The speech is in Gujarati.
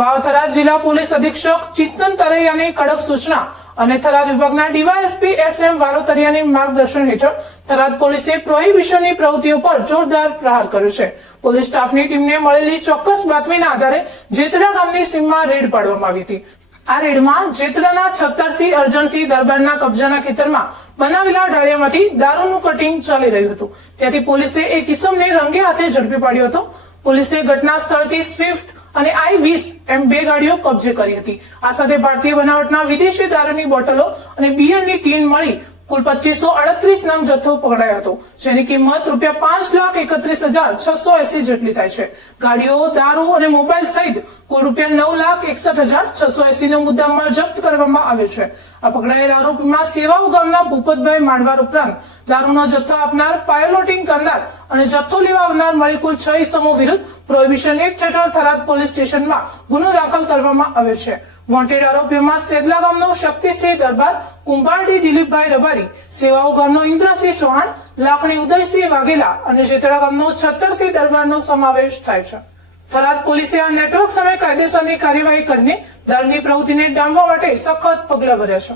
વાવ થરાદ જિલ્લા પોલીસ અધિક્ષક ચિંતન તરૈયાની કડક સૂચના અને થરાદ વિભાગના ડીવાયએસપી એસએમ વારોતરિયાની માર્ગદર્શન હેઠળ થરાદ પોલીસે પ્રોહિબિશનની પ્રવૃત્તિઓ પર જોરદાર પ્રહાર કર્યો છે। પોલીસ સ્ટાફની ટીમને મળેલી ચોક્કસ બાતમીના આધારે જેતડા ગામની સીમમાં રેડ પાડવામાં આવી હતી। આ રેડમાં જેતડાના છત્તરસિંહ અર્જનસિંહ દરબારના કબજાના ખેતરમાં બનાવેલા ઢાળિયામાંથી દારૂનું કટિંગ ચાલી રહ્યું હતું। ત્યાંથી પોલીસે એક ઇસમને રંગે હાથે ઝડપી પાડ્યો હતો। પોલીસે ઘટના સ્થળથી સ્વિફ્ટ અને i20 એમ 2 ગાડીઓ કબજે કરી હતી। આ સાથે ભારતીય બનાવટના વિદેશી દારૂની બોટલો અને બિયરની ટીન મળી કુલ 2538 નંગ જથ્થો પકડાયો હતો, જેની કિંમત ₹5,31,680 જેટલી થાય છે। ગાડીઓ, દારૂ અને મોબાઈલ સહિત કુલ ₹9,61,680 નો મુદ્દામાલ જપ્ત કરવામાં આવ્યો છે। આ પકડાયેલા આરોપીમાં સેવાવ ગામના ભૂપતભાઈ માંડવાર ઉપરાંત દારૂનો જથ્થો આપનાર, પાયલોટિંગ કરનાર અને જથ્થો લેવા આવનાર મળી કુલ 6 ઇસમો વિરુદ્ધ પ્રોહિબિશન એક્ટ હેઠળ થરાદ પોલીસ સ્ટેશનમાં ગુનો દાખલ કરવામાં આવ્યો છે। વોન્ટેડ આરોપીઓમાં સેદલા ગામનો શક્તિસિંહ દરબાર, કુંભારડી દિલીપભાઈ રબારી, સેવાઓ ગામનો ઇન્દ્રસિંહ ચૌહાણ, લાખણી ઉદયસિંહ વાઘેલા અને જેતડા ગામનો છત્તરસિંહ દરબારનો સમાવેશ થાય છે। થરાદ પોલીસે આ નેટવર્ક સામે કાયદેસરની કાર્યવાહી કરીને દારૂની પ્રવૃત્તિને ડામવા માટે સખત પગલાં ભર્યા છે।